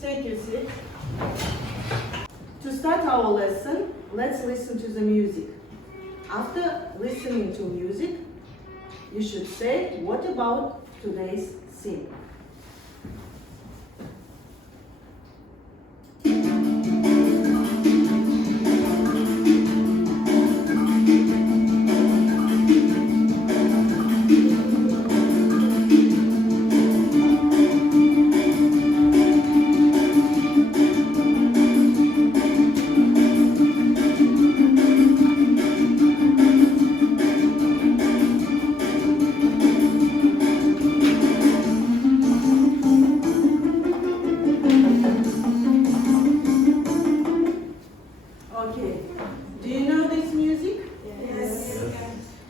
Take your seat. To start our lesson, let's listen to the music. After listening to music, you should say, what about today's scene? Okay. Do you know this music? Yes.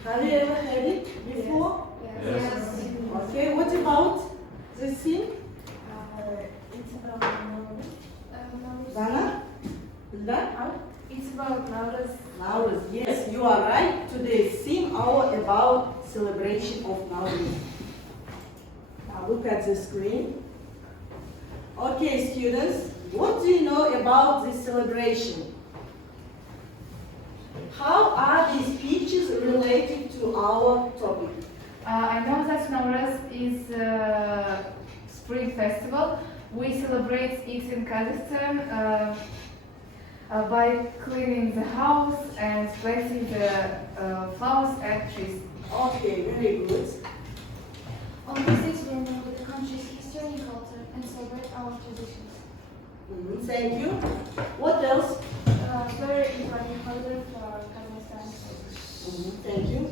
Have you ever heard it before? Yes. Okay. What about this scene? It's about Dana? Bilda? It's about Nauruz. Nauruz. Yes, you are right. Today's scene all about celebration of Nauruz. Now look at the screen. Okay, students, what do you know about this celebration? How are these pictures related to our topic? I know that Nauruz is a spring festival. We celebrate it in Kazakhstan by cleaning the house and planting the flowers and trees. Okay, very good. On this day, we remember the country's history and culture and celebrate our traditions. Thank you. What else? Very important holiday for Kazakhstan. Thank you.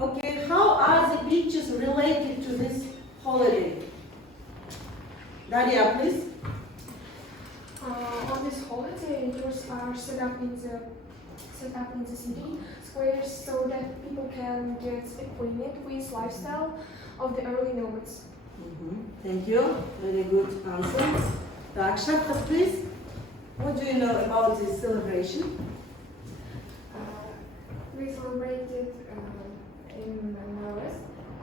Okay, how are the pictures related to this holiday? Daria, please. On this holiday, tours are set up in the city squares so that people can get acquainted with lifestyle of the early nomads. Thank you. Very good answer. Так, Shafqat, please. What do you know about this celebration? We celebrated in Nauruz,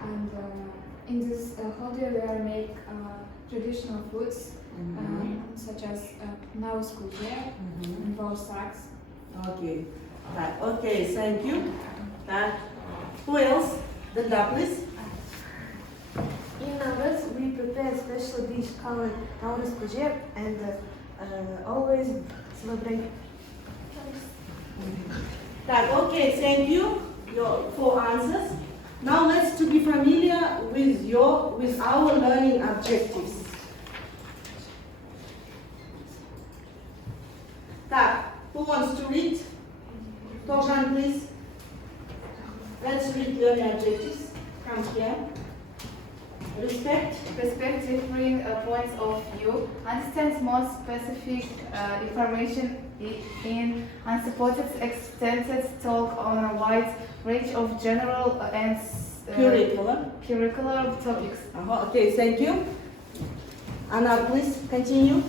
and in this holiday we make traditional foods such as Nauruz kulje and borsaks. Okay. Okay, thank you. Who else? Dilda, please. In Nauruz, we prepare a special dish called Nauruz kulje and always celebrate. Okay, thank you for answers. Now let's to be familiar with our learning objectives. Who wants to read? Tojan, please. Let's read learning objectives. Come here. Respect different points of view, understand more specific information in unsupported extended talk on a wide range of general and curricular topics. Okay, thank you. Anna, please continue.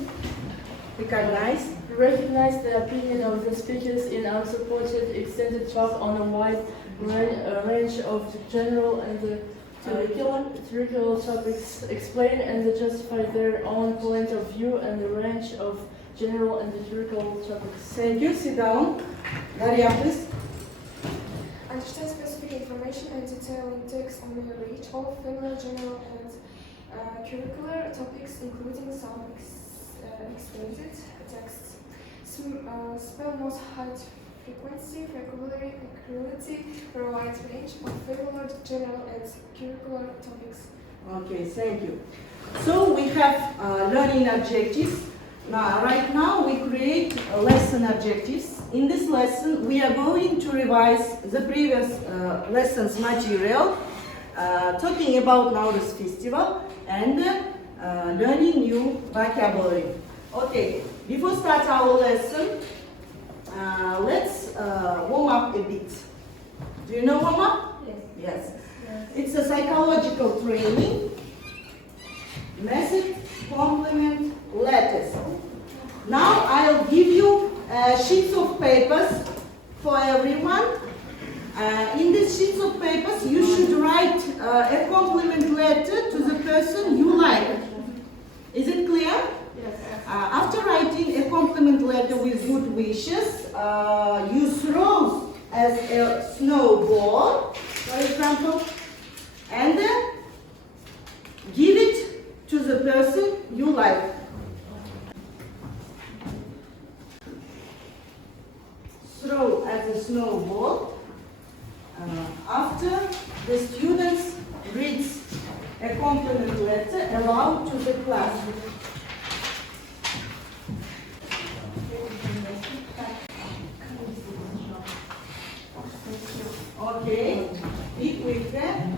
Recognize. Recognize the opinion of the speakers in unsupported extended talk on a wide range of general and curricular topics. Explain and justify their own point of view and the range of general and curricular topics. Thank you. Sit down. Daria, please. Understand specific information and detail in text on the reach of familiar general and curricular topics, including some extended texts. Spell most height, frequency, vocabulary, accuracy, for a wide range of familiar general and curricular topics. Okay, thank you. So we have learning objectives. Now, right now we create lesson objectives. In this lesson, we are going to revise the previous lessons material, talking about Nauruz festival and learning new vocabulary. Okay, before start our lesson, let's warm up a bit. Do you know warm up? Yes. It's a psychological training. Method, complement, letters. Now I'll give you sheets of papers for everyone. In these sheets of papers, you should write a compliment letter to the person you like. person you like. Throw as a snowball. After the students reads a compliment letter aloud to the class. Okay, be quick then.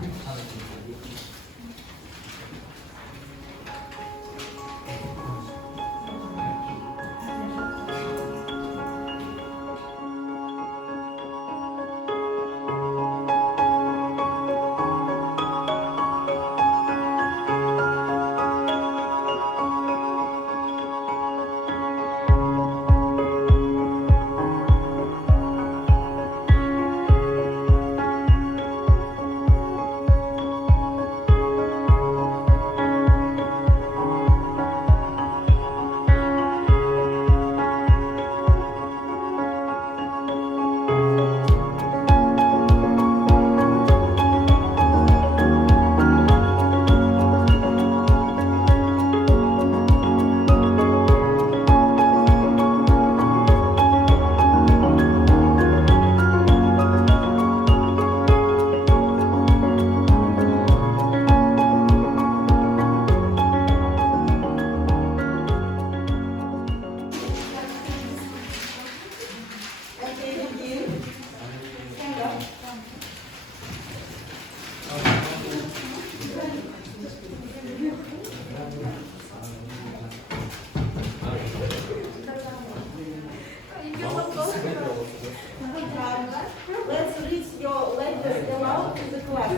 Let's read your letters aloud to the class.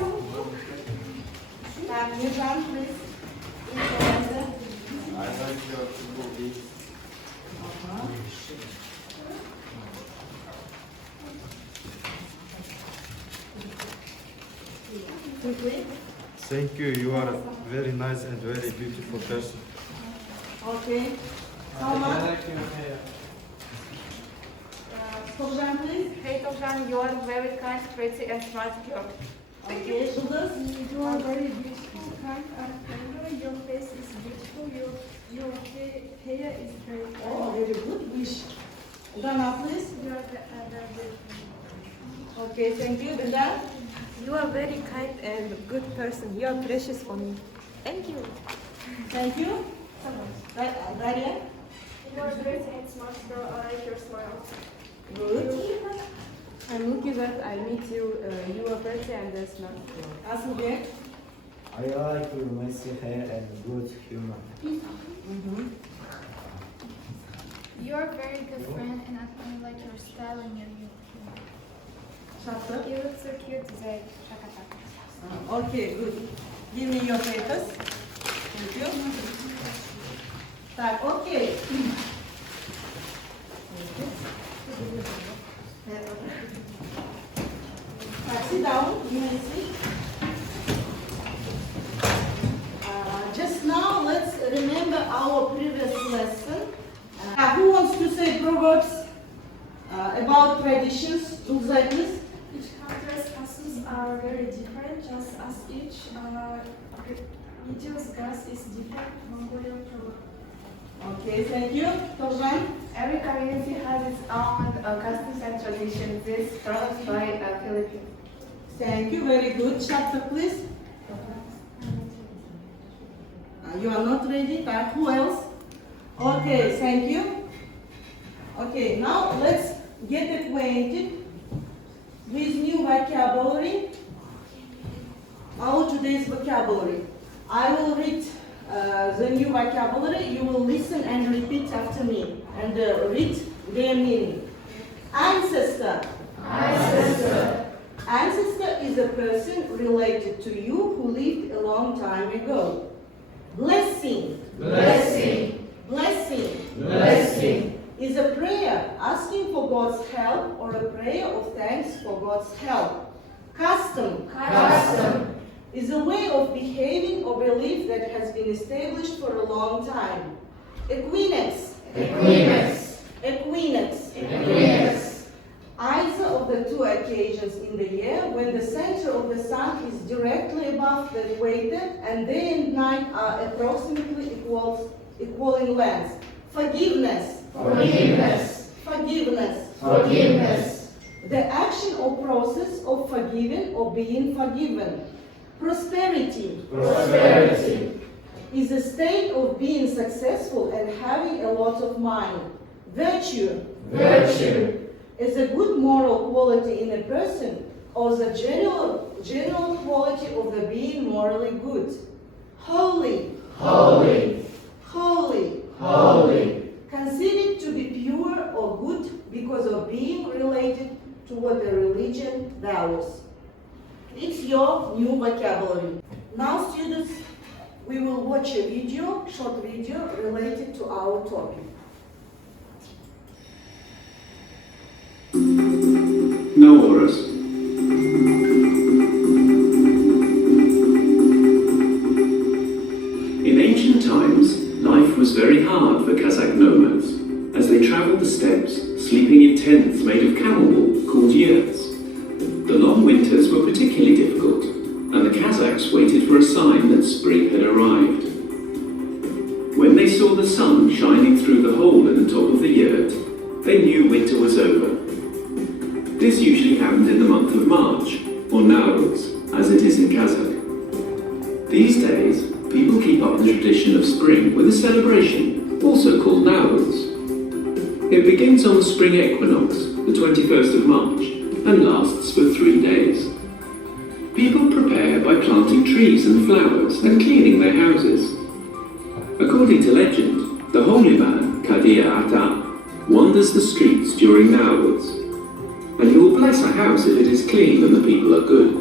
Nurjan, please. Read your letter. I like your movie. Quickly. Thank you. You are a very nice and very beautiful person. Okay. Salma. Nurjan, please. Hey Tovjan, you are very kind, pretty and smart girl. Okay, Yıldız. You are very beautiful, kind and friendly. Your face is beautiful. Your hair is very Oh, very good wish. Dana, please. You are very beautiful. Okay, thank you. Benda. You are very kind and good person. You are precious for me. Thank you. Thank you. Daria. You are great and smart girl. I like your smile. Good. I'm lucky that I meet you. You are pretty and smart. Asılbek. I like your messy hair and good humor. You are a very good friend, and I like your style and your humor. Şatı. You look so cute today. Shakata. Okay, good. Give me your papers. Thank you. Так, okay. Sit down. You may sit. Just now, let's remember our previous lesson. Who wants to say proverbs about traditions? Tulzay, please. Each country's customs are very different, just as each religious gas is different. Mongolian proverb. Okay, thank you. Torjan. Every community has its own customs and traditions. This proverbs by Philippines. Thank you, very good. Chapter, please. You are not ready? Who else? Okay, thank you. Okay, now let's get acquainted with new vocabulary. Our today's vocabulary. I will read the new vocabulary. You will listen and repeat after me and read their meaning. Ancestor. Ancestor. Ancestor is a person related to you who lived a long time ago. Blessing. Blessing. Blessing. Blessing is a prayer asking for God's help or a prayer of thanks for God's help. Custom. Custom is a way of behaving or belief that has been established for a long time. Equinox. Equinox. Equinox. Equinox. Either of the two occasions in the year when the center of the sun is directly above the equator and day and night are approximately equaling length. Forgiveness. Forgiveness. Forgiveness. Forgiveness. The action or process of forgiving or being forgiven. Prosperity. Prosperity. Is a state of being successful and having a lot of money. Virtue. Virtue. Is a good moral quality in a person or the general quality of the being morally good. Holy. Holy. Holy. Holy. Considered to be pure or good because of being related to what the religion values. It's your new vocabulary. Now, students, we will watch a video, short video, related to our topic. Nauruz. In ancient times, life was very hard for Kazakh nomads as they traveled the steppes, sleeping in tents made of camel wool called yurts. The long winters were particularly difficult, and the Kazakhs waited for a sign that spring had arrived. When they saw the sun shining through the hole in the top of the yurt, they knew winter was over. This usually happened in the month of March, or Nauruz, as it is in Kazakh. These days, people keep up the tradition of spring with a celebration, also called Nauruz. It begins on the spring equinox, the 21st of March, and lasts for 3 days. People prepare by planting trees and flowers and cleaning their houses. According to legend, the holy man, Kadir Ata, wanders the streets during Nauruz, and he will bless a house if it is clean and the people are good.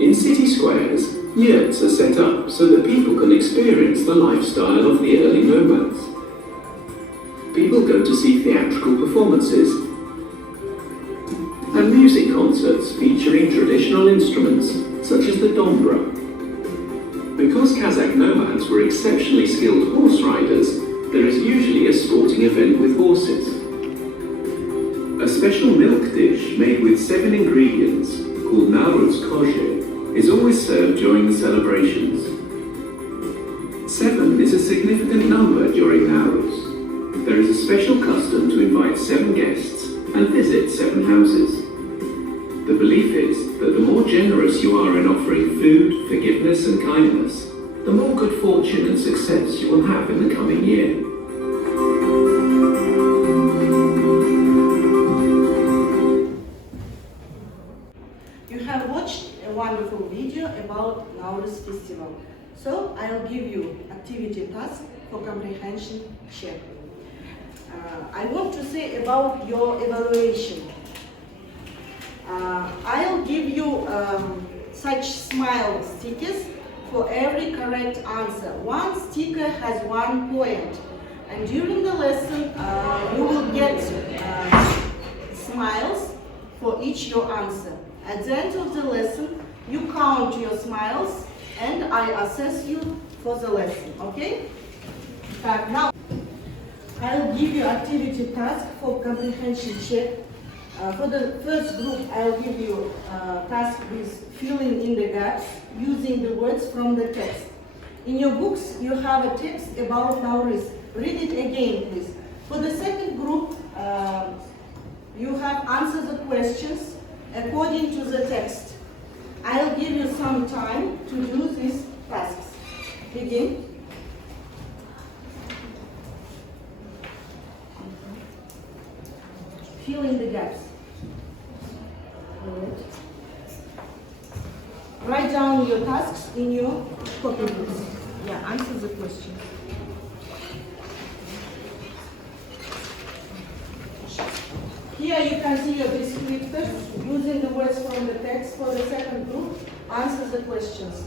In city squares, yurts are set up so that people can experience the lifestyle of the early nomads. People go to see theatrical performances and music concerts featuring traditional instruments such as the dombra. Because Kazakh nomads were exceptionally skilled horse riders, there is usually a sporting event with horses. A special milk dish made with 7 ingredients, called Nauruz Kozhe, is always served during the celebrations. 7 is a significant number during Nauruz. There is a special custom to invite 7 guests and visit 7 houses. The belief is that the more generous you are in offering food, forgiveness and kindness, the more good fortune and success you will have in the coming year. You have watched a wonderful video about Nauruz festival. So I'll give you activity task for comprehension check. I want to say about your evaluation. I'll give you such smile stickers for every correct answer. One sticker has 1 point, and during the lesson you will get smiles for each your answer. At the end of the lesson, you count your smiles and I assess you for the lesson, okay? Now, I'll give you activity task for comprehension check. For the first group, I'll give you task with filling in the gaps using the words from the text. In your books, you have a text about Nauruz. Read it again, please. For the second group, you have answered the questions according to the text. I'll give you some time to do these tasks. Begin. Fill in the gaps. Write down your tasks in your copy books. Yeah, answer the question. Here you can see your descriptors using the words from the text. For the second group, answer the questions.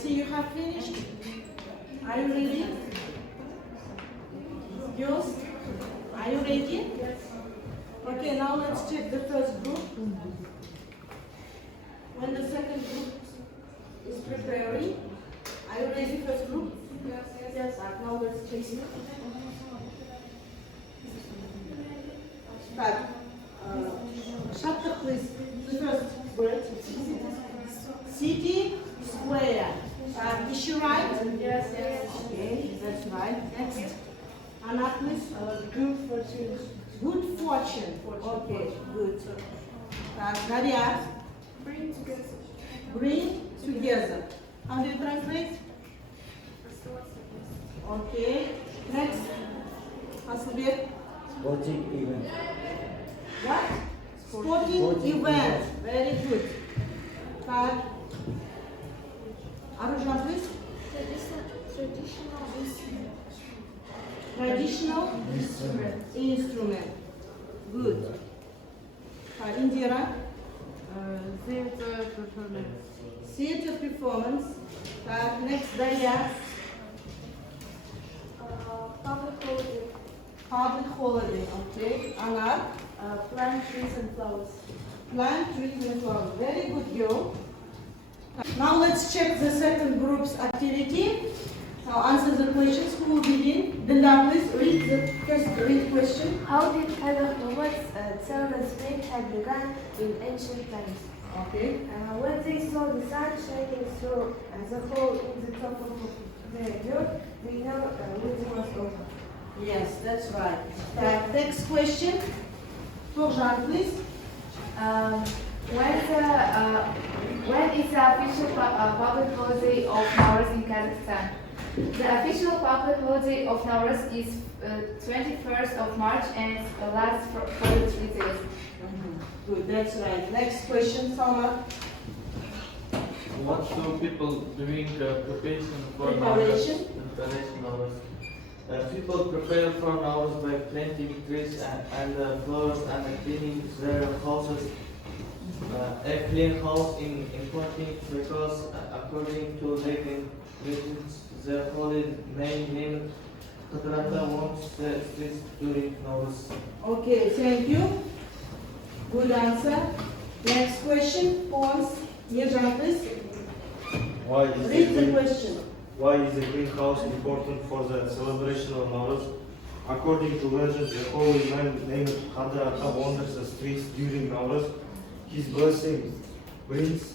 see you have finished. Are you ready? Girls, are you ready? Yes. Okay, now let's check the first group. When the second group is preparing, are you ready, first group? Yes. Yes. Now let's check it. Start. Chapter, please. The first word. City, square. Is she right? Yes, yes. Okay, that's right. Next. Anna, please. Good fortune. Good fortune. Okay, good. Nadia. Bring together. Bring together. How do you translate? Okay. Next. Asılbek. Sporting event. What? Sporting event. Very good. Third. Arujhan, please. Traditional instrument. Good. Indira. Theater performance. Theater performance. Next, Daria. Public holiday. Public holiday. Okay. Anar. Plant trees and flowers. Plant trees and flowers. Very good, girl. Now let's check the second group's activity. Now answer the questions. Who will begin? Dinda, please read the first question. How did Kazakh nomads tell the spring had begun in ancient times? Okay. When they saw the sun shining through the hole in the top of the earth, they know winter was over. Yes, that's right. Next question. Torjan, please. When is the official public holiday of Nowruz in Kazakhstan? The official public holiday of Nowruz is 21st of March and lasts for 3 days. Good, that's right. Next question, Salma. What do people doing preparation for Preparation? Nowruz? People prepare for Nowruz by planting trees and flowers and cleaning their houses. A clean house is important because, according to legends, the holy man named Katrata wants the streets during Nowruz. Okay, thank you. Good answer. Next question, pause. Mirjan, please. Read the question. Why is the greenhouse important for the celebration of Nowruz? According to legend, the holy man named Hadrata wanders the streets during Nowruz. His blessing brings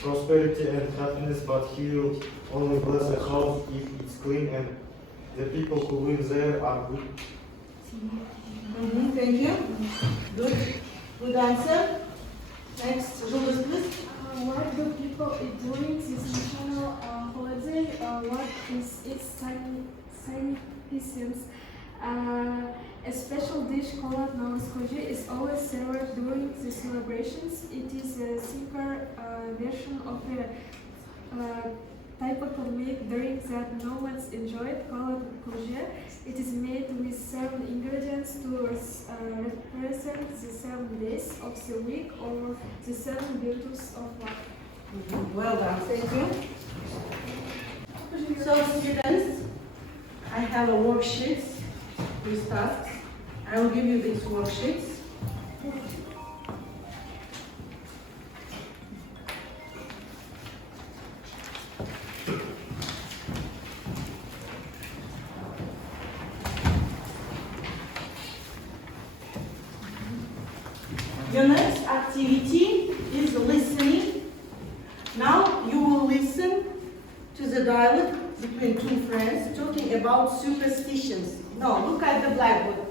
prosperity and happiness, but he will only bless a house if it's clean and the people who live there are good. Thank you. Good answer. Next, Jules, please. What do people eat during this national holiday? What is its significance? A special dish called Nowruz koji is always served during the celebrations. It is a simpler version of a typical meal drink that nomads enjoyed called koji. It is made with 7 ingredients to represent the 7 days of the week or the 7 virtues of life. Well done, thank you. So students, I have a worksheet with tasks. I will give you these worksheets. Your next activity is listening. Now you will listen to the dialogue between two friends talking about superstitions. No, look at the blackboard.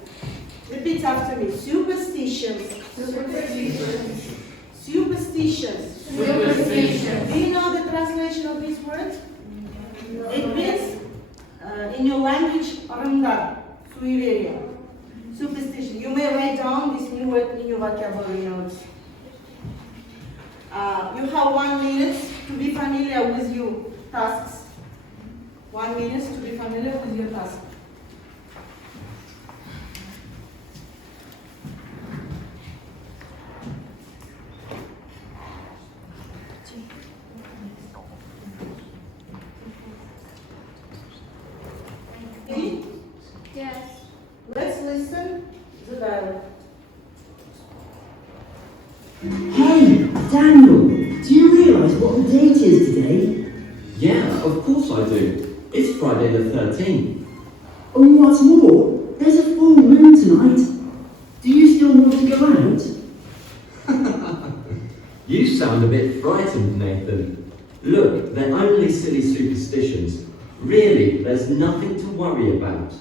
Repeat after me. Superstitions. Superstitions. Superstitions. Superstitions. Do you know the translation of these words? It means, in your language, arındar, suiveriya. Superstition. You may write down this new word in your vocabulary notes. You have 1 minute to be familiar with your tasks. 1 minute to be familiar with your task. Daniel, do you realise what the date is today? Yeah, of course I do. It's Friday the 13th. And what's more, there's a full moon tonight. Do you still want to go out? You sound a bit frightened, Nathan. Look, they're only silly superstitions. Really, there's nothing to worry about.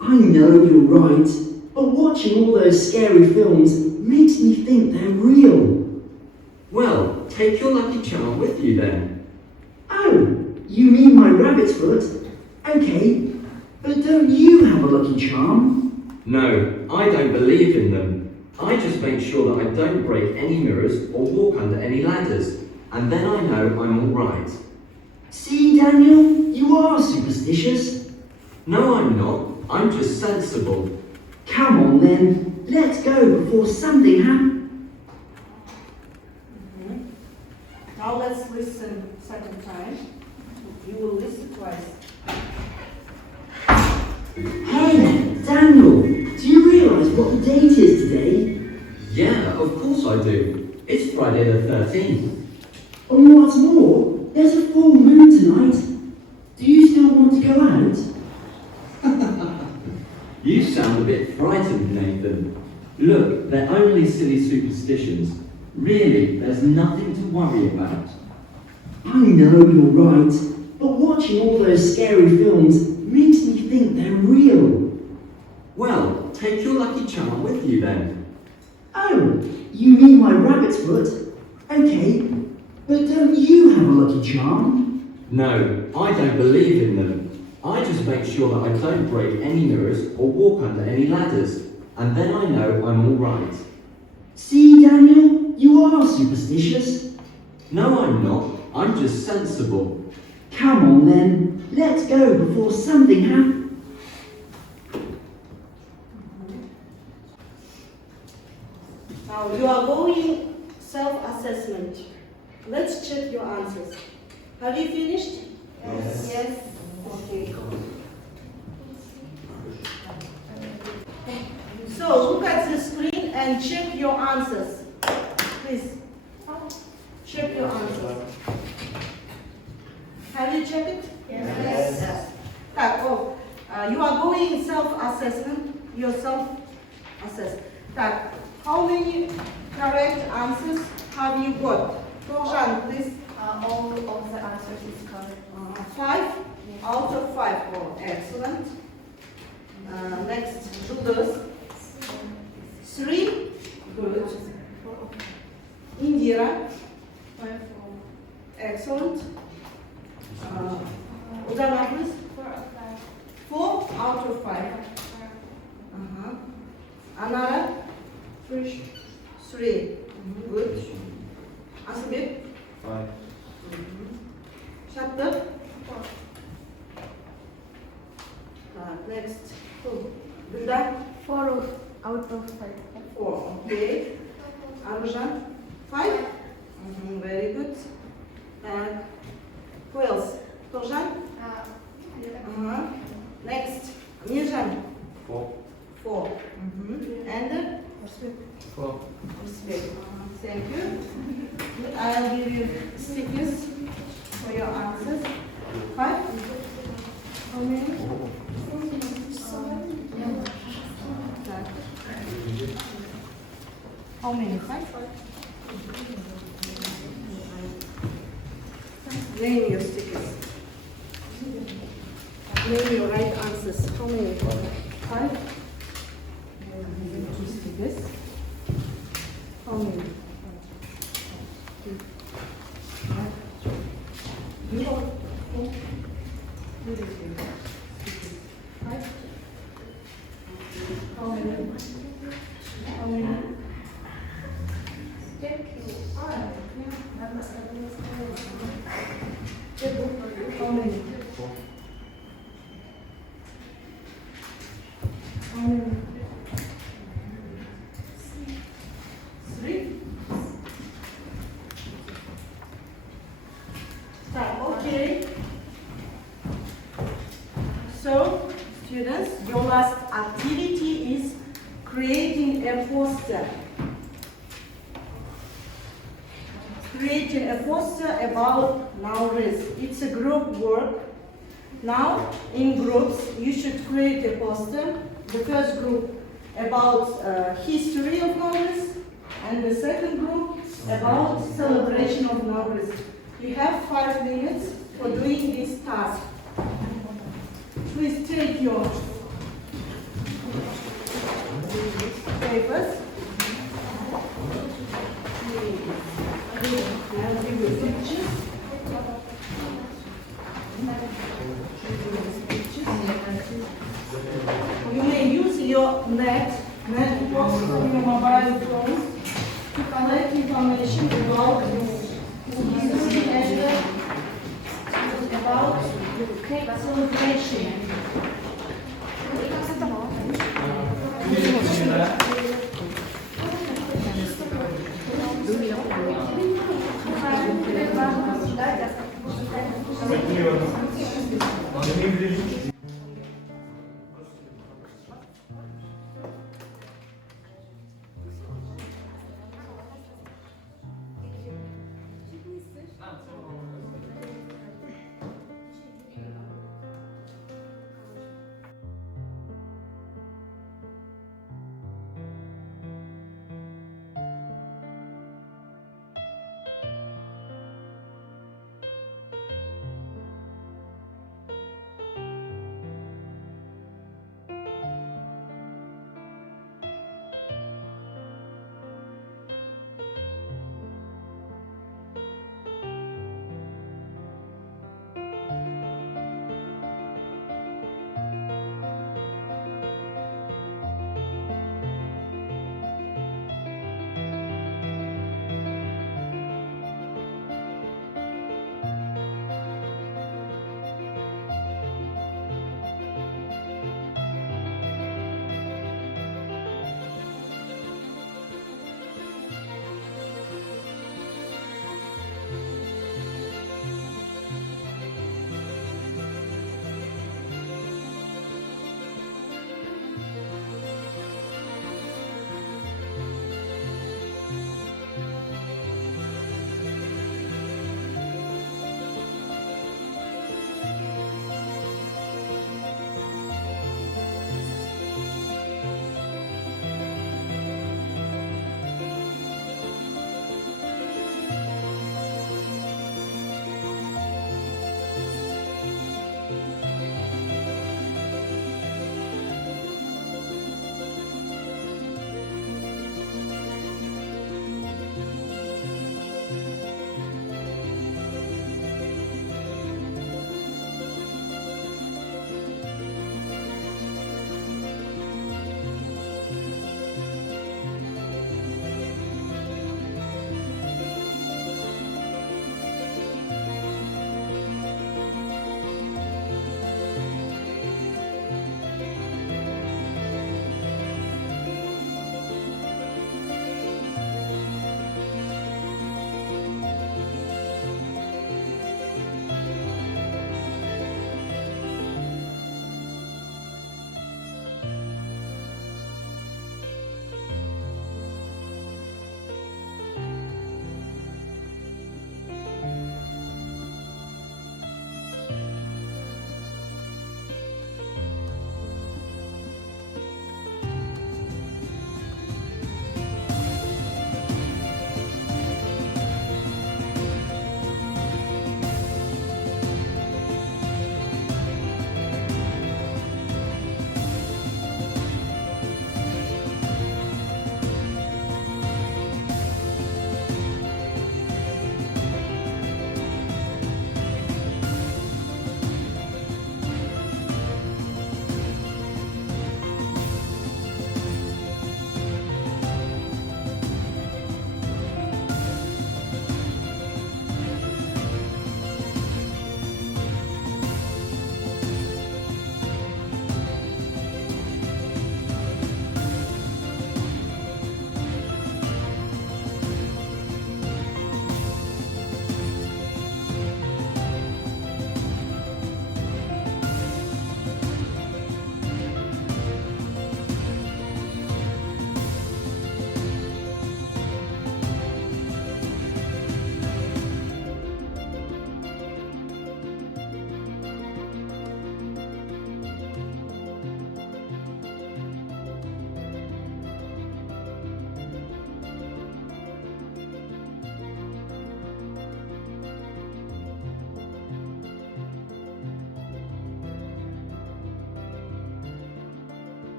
I know you're right, but watching all those scary films makes me think they're real. Well, take your lucky charm with you then. Oh, you mean my rabbit's foot? Okay, but don't you have a lucky charm? No, I don't believe in them. I just make sure that I don't break any mirrors or walk under any ladders, and then I know I'm all right. See, Daniel, you are superstitious. No, I'm not. I'm just sensible. Come on then, let's go before something happens. Now let's listen second time. You will listen twice. Hey, Daniel, do you realise what the date is today? Yeah, of course I do. It's Friday the 13th. And what's more, there's a full moon tonight. Do you still want to go out? You sound a bit frightened, Nathan. Look, they're only silly superstitions. Really, there's nothing to worry about. I know you're right, but watching all those scary films makes me think they're real. Well, take your lucky charm with you then. Oh, you mean my rabbit's foot? Okay, but don't you have a lucky charm? No, I don't believe in them. I just make sure that I don't break any mirrors or walk under any ladders, and then I know I'm all right. See, Daniel, you are superstitious. No, I'm not. I'm just sensible. Come on then, let's go before something happens. Now you are going self-assessment. Let's check your answers. Have you finished? Yes. Yes. Okay. So look at the screen and check your answers. Please. Check your answers. Have you checked it? Yes. Так, you are going self-assessment. You self-assess. Так, how many correct answers have you got? Tojan, please. All of the answers is correct. 5 out of 5. Oh, excellent. Next, Judas. 3. Good. Indira. Excellent. Udana, please. 4 out of 5. Anara. 3. Good. Asibit. 5. Chapter. Next. Gulda. 4 out of 5. 4. Okay. Arjan. 5. Very good. Who else? Torjan. Next. Mirjan. 4. 4. And 4. thank you. I'll give you stickers for your answers. 5. How many? How many? 5? Name your stickers. Name your right answers. How many? 5. 2 stickers. How many? 2. 5. 5. How many? How many? How many? 4. How many? 3. Okay. So, students, your last activity is creating a poster. creating a poster about Nowruz. It's a group work. Now, in groups, you should create a poster. The first group about history of Nowruz, and the second group about celebration of Nowruz. You have 5 minutes for doing this task. Please take your papers. I'll give you pictures. You may use your net box from your mobile phone to collect information about history and about celebration.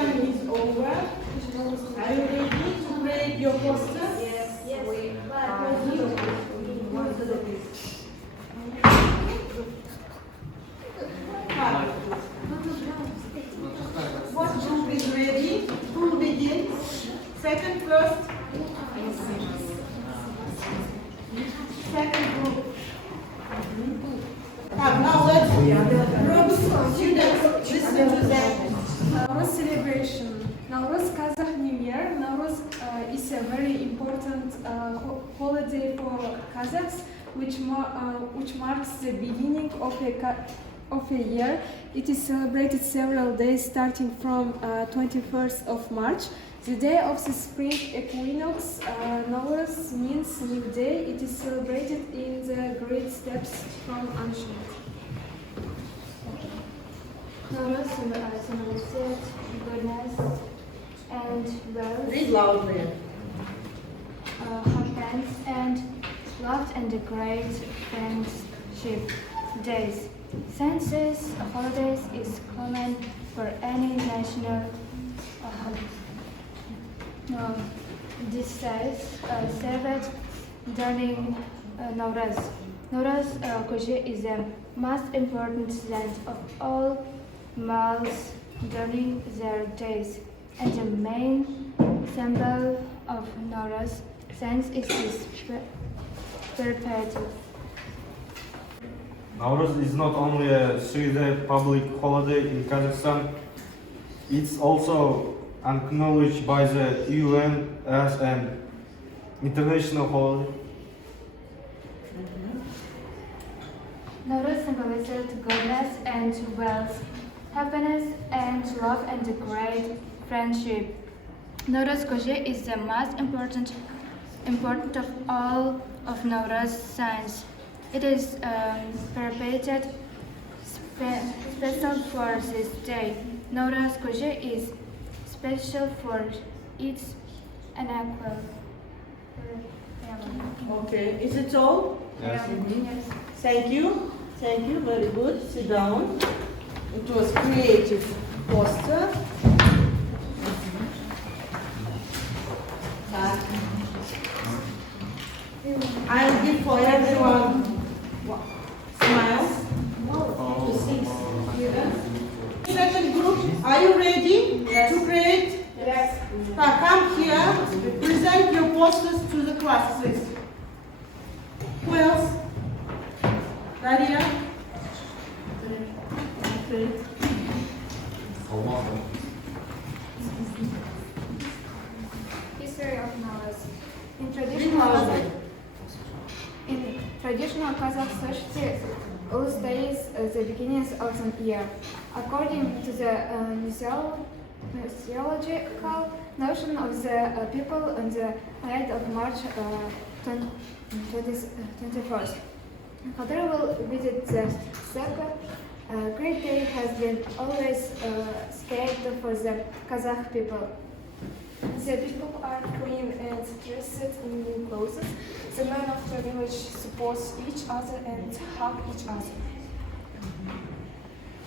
time is over. Are you ready to create your poster? Yes. What group is ready? Who will begin? Second, first? Second group. Now let's groups, students, listen to them. Nauruz celebration. Nauruz Kazakh New Year. Nauruz is a very important holiday for Kazakhs, which marks the beginning of a year. It is celebrated several days, starting from 21st of March. The day of the spring equinox. Nauruz means new day. It is celebrated in the great steppes from ancient. Nauruz symbolizes goodness and wealth. Read loudly. Happiness and love and the great friendship days. Since this holidays is common for any national these days celebrated during Nauruz. Nauruz Koje is the most important event of all males during their days, and the main symbol of Nauruz since it is perpetual. Nauruz is not only a 3-day public holiday in Kazakhstan, it's also acknowledged by the UN as an international holiday. Nauruz symbolizes goodness and wealth, happiness and love and the great friendship. Nauruz Koje is the most important of all of Nauruz signs. It is perpetuated special for this day. Nauruz Koje is special for its unequal. Okay, is it all? Yes. Yes. Thank you. Thank you. Very good. Sit down. It was creative poster. I'll give for everyone smiles. To 6 students. Second group, are you ready to create? Yes. Come here. Present your posters to the class, please. Who else? Daria? History of Nauruz. In traditional Kazakh society, all days the beginnings of the year. According to the mythological notion of the people on the night of March 21st, Qadr will visit the second great day has been always scared for the Kazakh people. The people are clean and dressed in new clothes. The men of the village support each other and hug each other.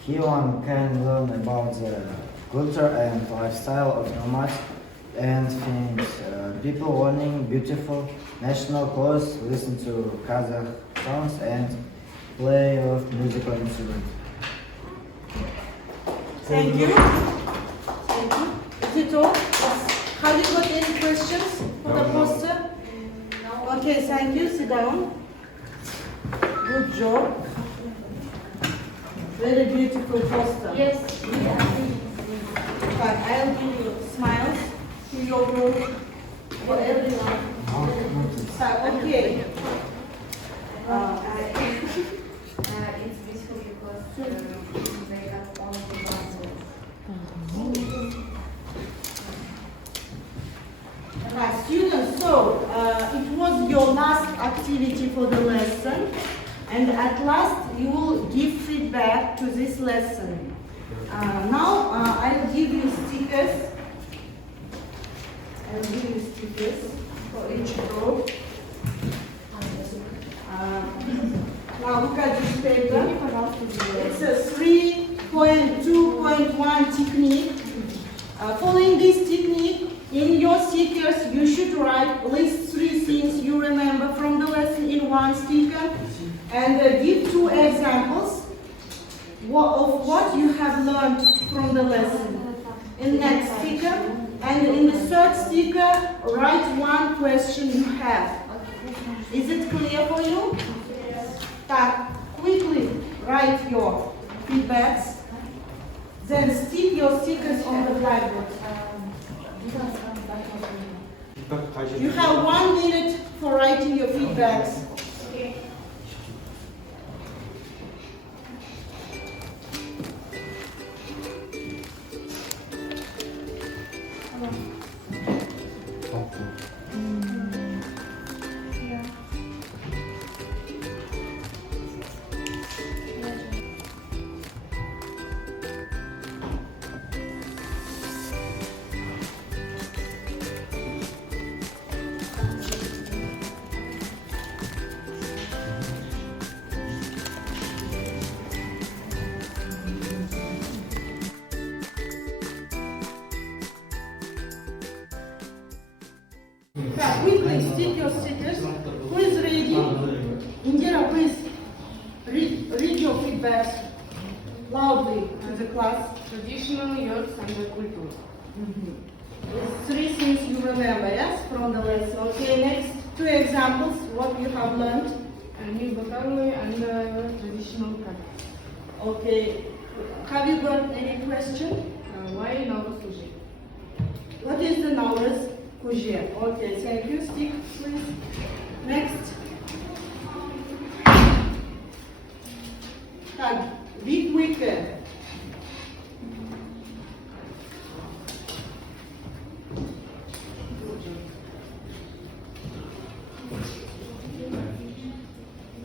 Here one can learn about the culture and lifestyle of nomads and things. People wearing beautiful national clothes, listen to Kazakh songs and play with musical instruments. Thank you. Thank you. Is it all? Have you got any questions for the poster? No. Okay, thank you. Sit down. Good job. Very beautiful poster. Yes. But I'll give you smiles to your group for everyone. Okay. It's beautiful because they have all the Students, so it was your last activity for the lesson, and at last you will give feedback to this lesson. Now I'll give you stickers. I'll give you stickers for each group. Now look at this paper. It's a 3.2.1 technique. Following this technique, in your stickers, you should write list 3 things you remember from the lesson in one sticker and give 2 examples of what you have learned from the lesson in next sticker. And in the third sticker, write 1 question you have. Is it clear for you? Yes. Quickly write your feedbacks. Then stick your stickers on the blackboard. You have 1 minute for writing your feedbacks. Quickly stick your stickers. Who is ready? Indira, please read your feedbacks loudly to the class. Traditional yurts and the culture. It's 3 things you remember, yes, from the lesson. Okay, next 2 examples, what you have learned. A new vocabulary and traditional practice. Okay, have you got any question? Why Nauruz Kuje? What is the Nauruz Kuje? Okay, thank you. Stick, please. Next. Be quicker.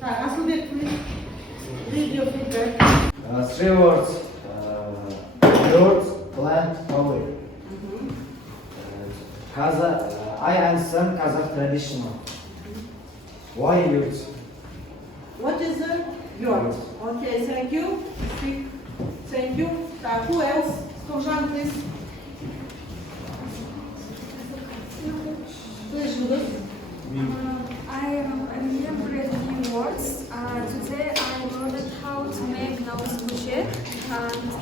Asılbek, please read your feedback. 3 words. Yurt, plant, holy. I understand Kazakh traditional. Why yurt? What is the yurt? Okay, thank you. Speak. Thank you. Who else? Turjan, please. Please, Judith. I remembered new words. Today I learned how to make Nauruz Kuje.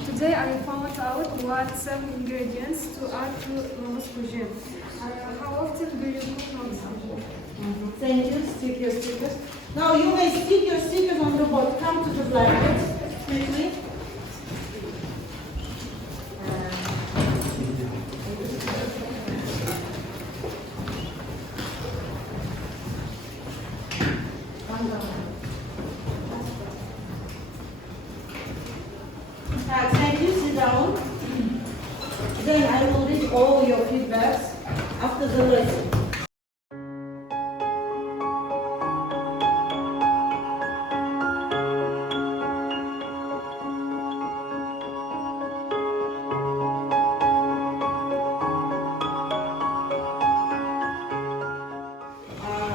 Today I found out what some ingredients to add to Nauruz Kuje. How often do you cook Nauruz Kuje? Thank you. Stick your stickers. Now you may stick your stickers on the board. Come to the blackboard quickly. Thank you. Sit down. Then I will read all your feedbacks after the lesson.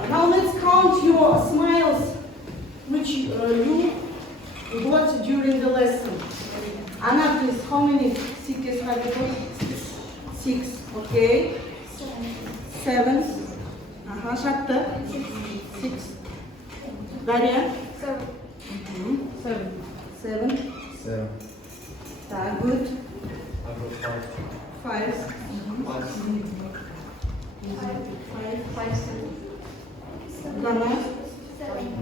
Now let's count your smiles which you got during the lesson. Anna, please, how many stickers have you got? 6. Okay. 7. Shatta. 6. Daria? 7. 7. 7. Good. 5. 5. 5. Lana? 7.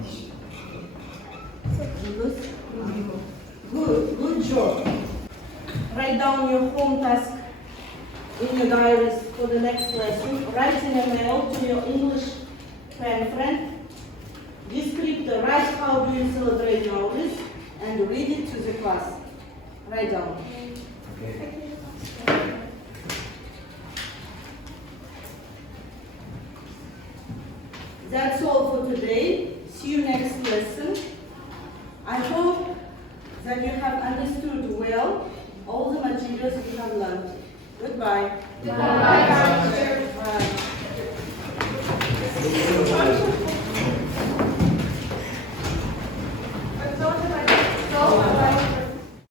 Good job. Write down your home task in your diaries for the next lesson. Write in a mail to your English friend. Descriptor, write how do you celebrate Nauruz and read it to the class. Write down. Okay. That's all for today. See you next